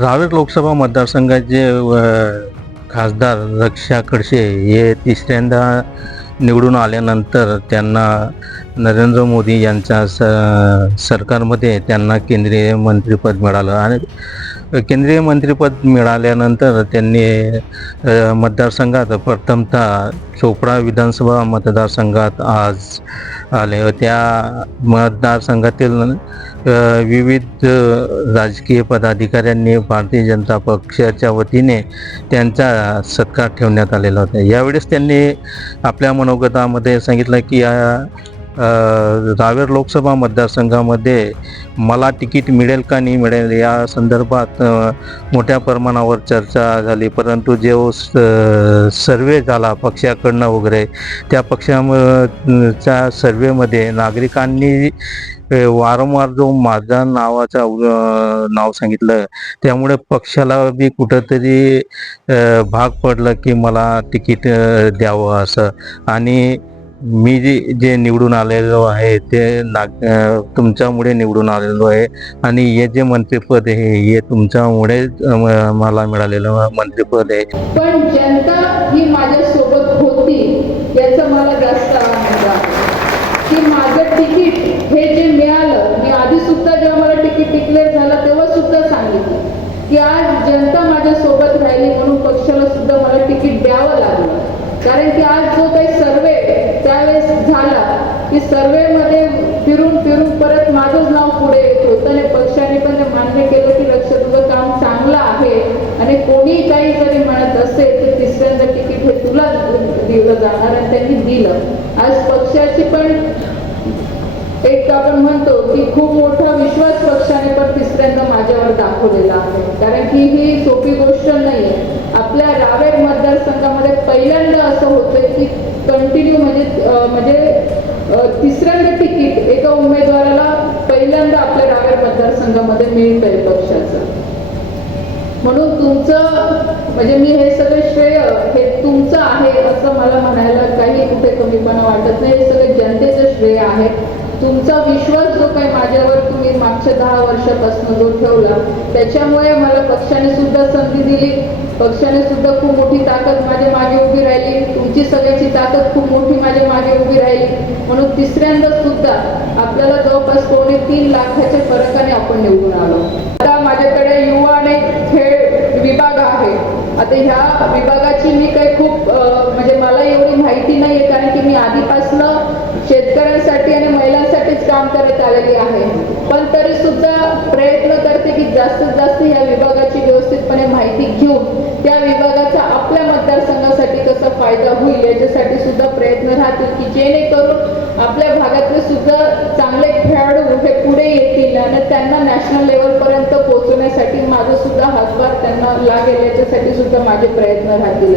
रावेर लोकसभा मतदारसंघाचे खासदार रक्षा खडसे हे तिसऱ्यांदा निवडून आल्यानंतर त्यांना नरेंद्र मोदी यांच्या स सरकारमध्ये त्यांना केंद्रीय मंत्रिपद मिळालं. आणि केंद्रीय मंत्रिपद मिळाल्यानंतर त्यांनी मतदारसंघात प्रथमतः चोपडा विधानसभा मतदारसंघात आज आले. त्या मतदारसंघातील विविध राजकीय पदाधिकाऱ्यांनी भारतीय जनता पक्षाच्या वतीने त्यांचा सत्कार ठेवण्यात आलेला होता. यावेळेस त्यांनी आपल्या मनोगतामध्ये सांगितलं की या रावेर लोकसभा मतदारसंघामध्ये मला तिकीट मिळेल का नाही मिळेल या संदर्भात मोठ्या प्रमाणावर चर्चा झाली. परंतु जो स- सर्वे झाला पक्षाकडनं वगैरे त्या पक्षाच्या सर्वेमध्ये नागरिकांनी वारंवार जो माझा नावाचा नाव सांगितलं त्यामुळे पक्षाला बी कुठंतरी भाग पडलं की मला तिकीट द्यावं असं. आणि मी जे जे निवडून आलेलो आहे ते नाग तुमच्यामुळे निवडून आलेलो आहे आणि हे जे मंत्रीपद आहे हे तुमच्यामुळे मला मिळालेलं मंत्रीपद आहे. पण जनता ही माझ्या सोबत होती याचं मला जास्त आनंद आहे की माझं तिकीट हे जे मिळालं मी आधी सुद्धा जेव्हा मला तिकीट डिक्लेअर झालं तेव्हा सुद्धा सांगितलं की आज जनता माझ्या सोबत राहिली म्हणून पक्षाला सुद्धा मला तिकीट द्यावं लागलं कारण की आज जो काही सर्वे त्यावेळेस झाला की सर्वेमध्ये फिरून फिरून परत माझंच नाव पुढे येत होतं आणि पक्षाने पण ते मान्य केलं की लक्ष तुझं काम चांगलं आहे आणि कोणी काही जरी म्हणत असेल तर तिसऱ्यांदा तिकीट हे तुला दिलं जाणार आणि त्यांनी दिलं. आज पक्षाची पण एक आपण म्हणतो की खूप मोठा विश्वास पक्षाने पण तिसऱ्यांदा माझ्यावर दाखवलेला आहे. कारण की ही सोपी गोष्ट नाहीये आपल्या रावेर मतदारसंघामध्ये पहिल्यांदा असं होतंय की कंटिन्यू म्हणजे म्हणजे तिसऱ्यांदा तिकीट एका उमेदवाराला पहिल्यांदा आपल्या रावेर मतदारसंघामध्ये मिळतंय पक्षाचं. म्हणून तुमचं म्हणजे मी हे सगळं श्रेय हे तुमचं आहे असं मला म्हणायला काही कुठे कमीपणा वाटत नाही. हे सगळे जनतेचं श्रेय आहे. तुमचा विश्वास जो काही माझ्यावर तुम्ही मागच्या दहा वर्षापासून जो ठेवला त्याच्यामुळे मला पक्षाने सुद्धा संधी दिली. पक्षाने सुद्धा खूप मोठी ताकद माझ्या मागे उभी राहिली. तुमची सगळ्याची ताकद खूप मोठी माझ्या मागे उभी राहिली. म्हणून तिसऱ्यांदा सुद्धा आपल्याला जवळपास पावणे तीन लाखाच्या फरकाने आपण निवडून आलो. आता माझ्याकडे युवा आणि खेळ विभाग आहे. आता ह्या विभागाची मी काही खूप अं, म्हणजे मला एवढी माहिती नाही आहे कारण की मी आधीपासनं शेतकऱ्यांसाठी आणि महिलांसाठीच काम करत आलेली आहे पण तरी सुद्धा प्रयत्न करते की जास्तीत जास्त या विभागाची व्यवस्थितपणे माहिती घेऊन त्या विभागाचा आपल्या मतदारसंघासाठी कसा फायदा होईल याच्यासाठी सुद्धा प्रयत्न राहतील की जेणेकरून आपल्या भागातले सुद्धा चांगले खेळाडू हे पुढे येतील आणि त्यांना नॅशनल लेवलपर्यंत पोहोचवण्यासाठी माझं सुद्धा हातभार त्यांना लागेल याच्यासाठी सुद्धा माझे प्रयत्न राहतील.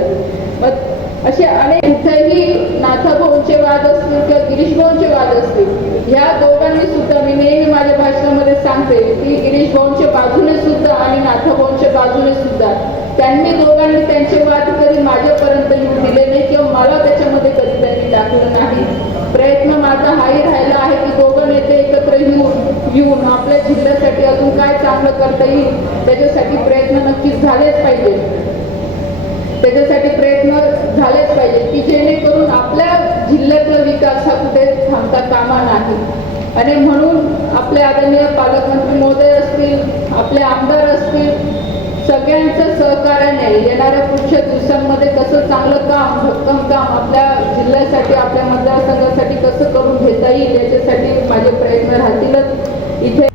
मग असे अनेक कुठेही नाथाभाऊंचे वाद असतील किंवा गिरीश भाऊंचे वाद असतील ह्या दोघांनी सुद्धा मी नेहमी सुद्धा. त्यांनी दोघांनी त्यांचे वाद कधी माझ्यापर्यंत येऊ दिले नाही किंवा मला त्याच्यामध्ये कधी त्यांनी टाकलं नाही. प्रयत्न माझा हाही राहिला आहे की दोघं नेते एकत्र येऊन येऊन आपल्या जिल्ह्यासाठी अजून काय चांगलं करता येईल त्याच्यासाठी प्रयत्न नक्कीच झालेच पाहिजे. त्याच्यासाठी प्रयत्न झालेच पाहिजे की जेणेकरून आपल्या जिल्ह्यातला विकास हा कुठे थांबता कामा नाही. आणि म्हणून आपले आदरणीय पालकमंत्री महोदय असतील आपले आमदार असतील सगळ्यांचं सहकार्याने येणाऱ्या पुढच्या दिवसांमध्ये कसं चांगलं काम भक्कम काम आपल्या जिल्ह्यासाठी आपल्या मतदारसंघासाठी कसं करून घेता येईल याच्यासाठी माझे प्रयत्न राहतीलच. इथे